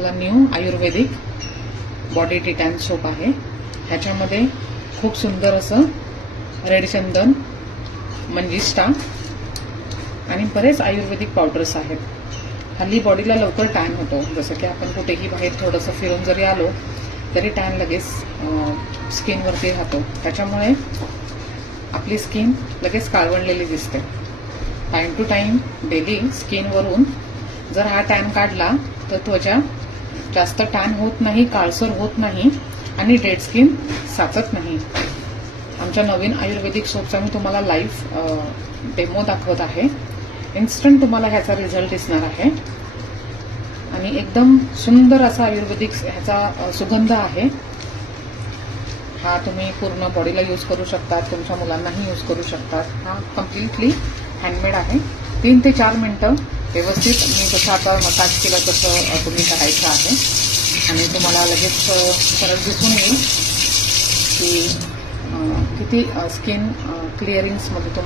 आपला न्यू आयुर्वेदिक body टिटॅन soap आहे। ह्याच्यामध्ये खूप सुंदर असं रेड चंदन, मंजिष्टा आणि बरेच आयुर्वेदिक पावडर्स आहेत। हल्ली बॉडीला लवकर टॅन होतो, जसं की आपण कुठेही बाहेर थोडंसं फिरून जरी आलो तरी टॅन लगेच स्किनवरती राहतो। त्याच्यामुळे आपली स्किन लगेच काळवंडलेली दिसते। टाइम टू टाइम डेली स्किनवरून जर हा टॅन काढला तर त्वचा जास्त टॅन होत नाही, काळसर होत नाही आणि डेड स्किन साचत नाही। आमच्या नवीन आयुर्वेदिक सोपचा मी तुम्हाला लाईव्ह डेमो दाखवत आहे। इन्स्टंट तुम्हाला ह्याचा रिझल्ट दिसणार आहे आणि एकदम सुंदर असा आयुर्वेदिक ह्याचा सुगंध आहे। हा तुम्ही पूर्ण बॉडीला यूज करू शकता, तुमच्या मुलांनाही यूज करू शकता। हा कम्प्लिटली हँडमेड आहे। 3 ते 4 मिनिटं व्यवस्थित मी जसं आता मसाज केला तसं तुम्ही करायचं आहे आणि तुम्हाला लगेच फरक दिसून येईल की किती स्किन क्लिअरिंग्समध्ये